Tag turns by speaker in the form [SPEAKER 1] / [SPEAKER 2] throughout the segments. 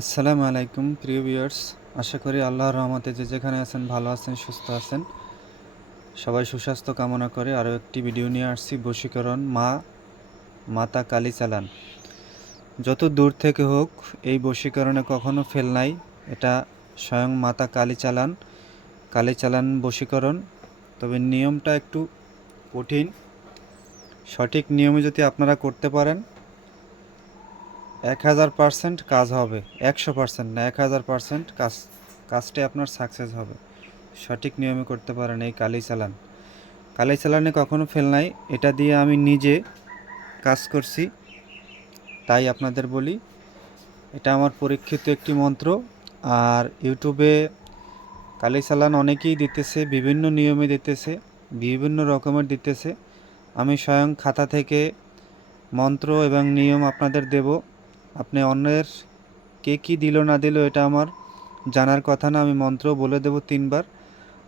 [SPEAKER 1] আসসালামু আলাইকুম, প্রিয় ভিউয়ার্স। আশা করি আল্লাহর রহমতে যে যেখানে আছেন, ভালো আছেন, সুস্থ আছেন। সবাই সুস্বাস্থ্য কামনা করে আরও একটি ভিডিও নিয়ে আসছি, বশীকরণ মা, মাতা কালী চালান। যত দূর থেকে হোক, এই বশীকরণে কখনো ফেল নাই। এটা স্বয়ং মাতা কালী চালান। কালী চালান বশীকরণ। তবে নিয়মটা একটু কঠিন। সঠিক নিয়মে যদি আপনারা করতে পারেন এক হাজার পার্সেন্ট কাজ হবে, একশো পার্সেন্ট না, এক হাজার পার্সেন্ট কাজ, কাজটি আপনার সাকসেস হবে। সঠিক নিয়মে করতে পারেন এই কালি চালান কালি চালানে কখনো ফেল নাই, এটা দিয়ে আমি নিজে কাজ করছি, তাই আপনাদের বলি, এটা আমার পরীক্ষিত একটি মন্ত্র। আর ইউটিউবে কালি চালান অনেকেই দিতেছে, বিভিন্ন নিয়মে দিতেছে, বিভিন্ন রকমের দিতেছে। আমি স্বয়ং খাতা থেকে মন্ত্র এবং নিয়ম আপনাদের দেব। আপনি অন্যের কে কী দিল না দিল এটা আমার জানার কথা না, আমি মন্ত্র বলে দেব তিনবার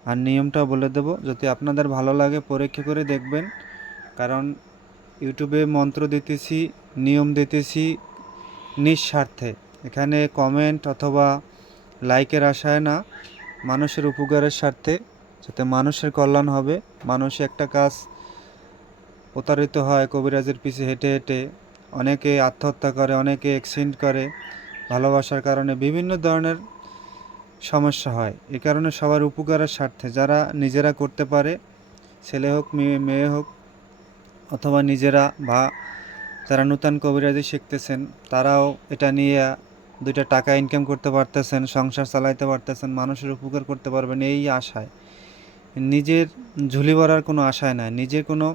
[SPEAKER 1] আর নিয়মটাও বলে দেব। যদি আপনাদের ভালো লাগে পরীক্ষা করে দেখবেন, কারণ ইউটিউবে মন্ত্র দিতেছি, নিয়ম দিতেছি নিঃস্বার্থে। এখানে কমেন্ট অথবা লাইকের আশায় না, মানুষের উপকারের স্বার্থে, যাতে মানুষের কল্যাণ হবে। মানুষ একটা কাজ প্রতারিত হয়, কবিরাজের পিছে হেঁটে হেঁটে অনেকে আত্মহত্যা করে, অনেকে অ্যাক্সিডেন্ট করে ভালোবাসার কারণে বিভিন্ন ধরনের সমস্যা হয়। এ কারণে সবার উপকারের স্বার্থে। যারা নিজেরা করতে পারে, ছেলে হোক, মেয়ে মেয়ে হোক, অথবা নিজেরা বা যারা নূতন কবিরাজি শিখতেছেন, তারাও এটা নিয়ে দুইটা টাকা ইনকাম করতে পারতেছেন, সংসার চালাইতে পারতেছেন, মানুষের উপকার করতে পারবেন, এই আশায়। নিজের ঝুলি ভরার কোনো আশায় নাই। নিজের কোনো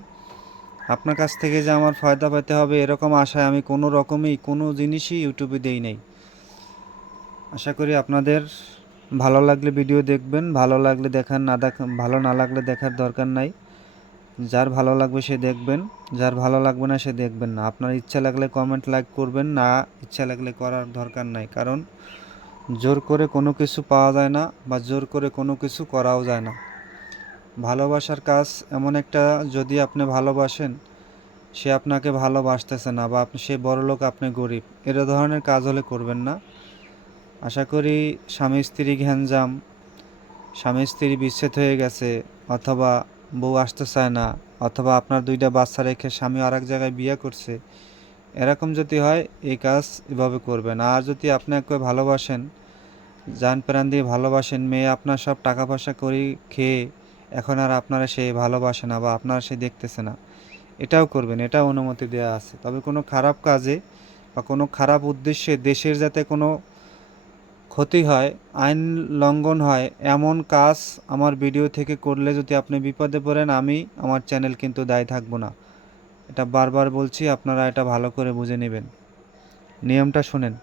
[SPEAKER 1] আপনার কাছ থেকে যে আমার ফায়দা পেতে হবে এরকম আশায় আমি কোনো রকমই কোনো জিনিসই ইউটিউবে দেই নাই। আশা করি আপনাদের ভালো লাগলে ভিডিও দেখবেন, ভালো লাগলে দেখার না দেখ, ভালো না লাগলে দেখার দরকার নাই। যার ভালো লাগবে সে দেখবেন, যার ভালো লাগবে না সে দেখবেন না। আপনার ইচ্ছা লাগলে কমেন্ট লাইক করবেন, না ইচ্ছা লাগলে করার দরকার নাই। কারণ জোর করে কোনো কিছু পাওয়া যায় না বা জোর করে কোনো কিছু করাও যায় না। ভালোবাসার কাজ এমন একটা যদি আপনি ভালোবাসেন সে আপনাকে ভালোবাসতেছে না বা আপনি, সে বড় লোক আপনি গরিব। এর ধরনের কাজ হলে করবেন না। আশা করি স্বামী স্ত্রী ঘ্যানজাম, স্বামী স্ত্রী বিচ্ছেদ হয়ে গেছে, অথবা বউ আসতে চায় না, অথবা আপনার দুইটা বাচ্চা রেখে স্বামী আর এক জায়গায় বিয়ে করছে, এরকম যদি হয়, এই কাজ এভাবে করবেন। আর যদি আপনাকে ভালোবাসেন যান প্রাণ দিয়ে ভালোবাসেন, মেয়ে আপনার সব টাকা পয়সা করি খেয়ে এখন আর আপনারা সে ভালোবাসে না বা আপনারা সে দেখতেছে না। এটাও করবেন, এটাও অনুমতি দেওয়া আছে। তবে কোনো খারাপ কাজে বা কোনো খারাপ উদ্দেশ্যে দেশের যাতে কোনো ক্ষতি হয়, আইন লঙ্ঘন হয়, এমন কাজ আমার ভিডিও থেকে করলে যদি আপনি বিপদে পড়েন, আমি আমার চ্যানেল কিন্তু দায়ী থাকব না। এটা বারবার বলছি, আপনারা এটা ভালো করে বুঝে নেবেন। নিয়মটা শোনেন।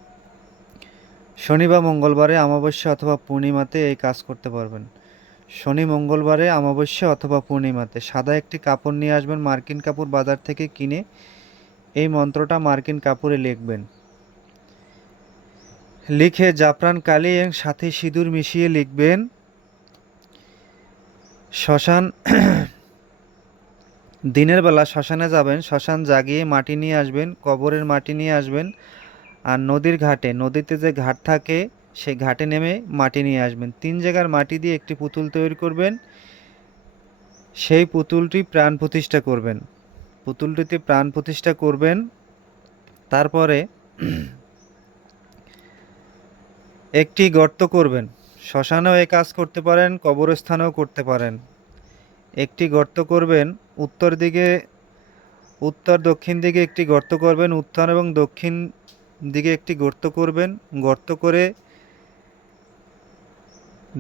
[SPEAKER 1] শনি বা মঙ্গলবারে, অমাবস্যা অথবা পূর্ণিমাতে এই কাজ করতে পারবেন। শনি মঙ্গলবারে অমাবস্যা অথবা পূর্ণিমাতে সাদা একটি কাপড় নিয়ে আসবেন মার্কিন কাপড় বাজার থেকে কিনে। এই মন্ত্রটা মার্কিন কাপড়ে লিখবেন। লিখে জাফরান কালি এবং সাথে সিঁদুর মিশিয়ে লিখবেন, শ্মশান, দিনের বেলা শ্মশানে যাবেন, শ্মশান জাগিয়ে মাটি নিয়ে আসবেন, কবরের মাটি নিয়ে আসবেন, আর নদীর ঘাটে, নদীতে যে ঘাট থাকে সেই ঘাটে নেমে মাটি নিয়ে আসবেন। তিন জায়গার মাটি দিয়ে একটি পুতুল তৈরি করবেন। সেই পুতুলটি প্রাণ প্রতিষ্ঠা করবেন। পুতুলটিতে প্রাণ প্রতিষ্ঠা করবেন। তারপরে একটি গর্ত করবেন। শ্মশানেও এই কাজ করতে পারেন, কবরস্থানেও করতে পারেন। একটি গর্ত করবেন, উত্তর দিকে, উত্তর দক্ষিণ দিকে একটি গর্ত করবেন উত্তর এবং দক্ষিণ দিকে একটি গর্ত করবেন। গর্ত করে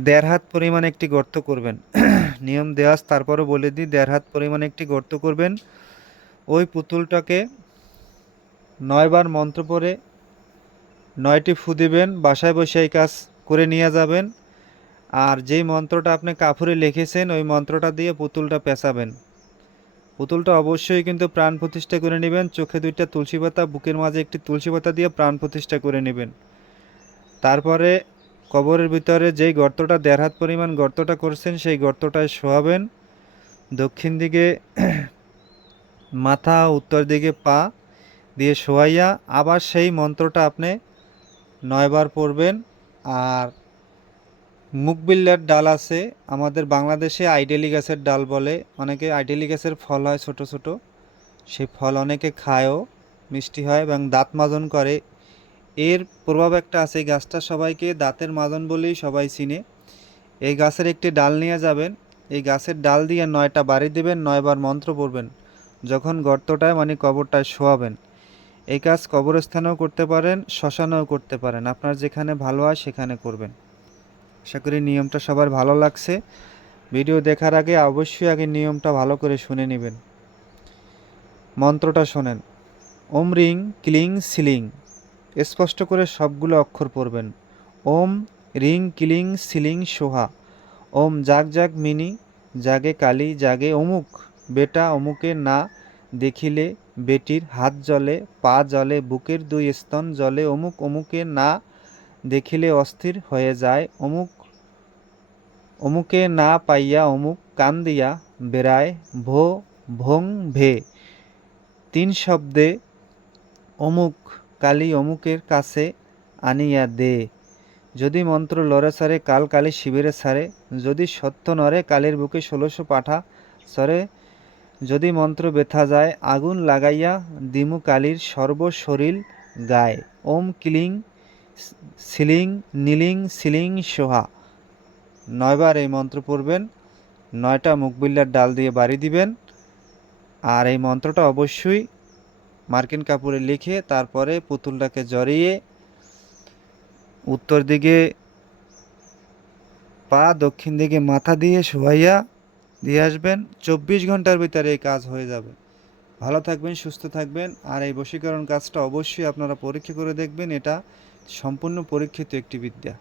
[SPEAKER 1] দেড় হাত পরিমাণ একটি গর্ত করবেন। নিয়ম দেওয়াস তারপরও বলে দিই, দেড় হাত পরিমাণ একটি গর্ত করবেন। ওই পুতুলটাকে নয়বার মন্ত্র পড়ে নয়টি ফু দিবেন, বাসায় বসে এই কাজ করে নিয়ে যাবেন। আর যেই মন্ত্রটা আপনি কাপড়ে লিখেছেন, ওই মন্ত্রটা দিয়ে পুতুলটা পেঁচাবেন। পুতুলটা অবশ্যই কিন্তু প্রাণ প্রতিষ্ঠা করে নেবেন। চোখে দুইটা তুলসী পাতা, বুকের মাঝে একটি তুলসী পাতা দিয়ে প্রাণ প্রতিষ্ঠা করে নেবেন। তারপরে কবরের ভিতরে যেই গর্তটা দেড় হাত পরিমাণ গর্তটা করছেন, সেই গর্তটায় শোয়াবেন। দক্ষিণ দিকে মাথা, উত্তর দিকে পা দিয়ে শোয়াইয়া আবার সেই মন্ত্রটা আপনি নয়বার পড়বেন। আর মুখবিল্লার ডাল আছে, আমাদের বাংলাদেশে আইডেলি গাছের ডাল বলে। অনেকে আইডেলি গাছের ফল হয় ছোট ছোট। সেই ফল অনেকে খায়ও, মিষ্টি হয় এবং দাঁত মাজন করে। এর প্রভাব একটা আছে, এই গাছটা সবাইকে দাঁতের মাজন বলেই সবাই চিনে। এই গাছের একটি ডাল নিয়ে যাবেন, এই গাছের ডাল দিয়ে নয়টা বাড়ি দেবেন, নয়বার মন্ত্র পড়বেন, যখন গর্তটায় মানে কবরটায় শোয়াবেন। এই কাজ কবরস্থানেও করতে পারেন, শ্মশানেও করতে পারেন, আপনার যেখানে ভালো হয় সেখানে করবেন। আশা করি নিয়মটা সবার ভালো লাগছে। ভিডিও দেখার আগে অবশ্যই আগে নিয়মটা ভালো করে শুনে নেবেন। মন্ত্রটা শোনেন। ওম রিং ক্লিং সিলিং। স্পষ্ট করে সবগুলো অক্ষর পড়বেন। ওম, রিং, কিলিং, সিলিং, সোহা। ওম, জাগ জাগ, মিনি, জাগে, কালী, জাগে, অমুক। বেটা, অমুকে, না, দেখিলে, বেটির হাত জলে, পা জলে, বুকের দুই স্তন জলে, অমুক, অমুকে, না, দেখিলে অস্থির হয়ে যায়, অমুক, অমুকে, না, পাইয়া, অমুক, কান দিয়া, বেড়ায়, ভো, ভোং, ভে। তিন শব্দে, অমুক কালী অমুকের কাছে আনিয়া দে। যদি মন্ত্র লড়ে সারে, কাল কালী শিবিরে সারে। যদি সত্য নরে, কালীর বুকে ষোলোশো পাঠা সরে। যদি মন্ত্র বেথা যায়, আগুন লাগাইয়া দিমু কালীর সর্বশরীর গায়। ওম ক্লিং, সিলিং, নীলিং, সিলিং, সোহা। নয়বার এই মন্ত্র পড়বেন, নয়টা মুখবিল্লার ডাল দিয়ে বাড়ি দিবেন। আর এই মন্ত্রটা অবশ্যই মার্কিন কাপড়ে লিখে তারপরে পুতুলটাকে জড়িয়ে উত্তর দিকে পা, দক্ষিণ দিকে মাথা দিয়ে শোয়াইয়া দিয়ে আসবেন। চব্বিশ ঘণ্টার ভিতরে এই কাজ হয়ে যাবে। ভালো থাকবেন, সুস্থ থাকবেন। আর এই বশীকরণ কাজটা অবশ্যই আপনারা পরীক্ষা করে দেখবেন। এটা সম্পূর্ণ পরীক্ষিত একটি বিদ্যা।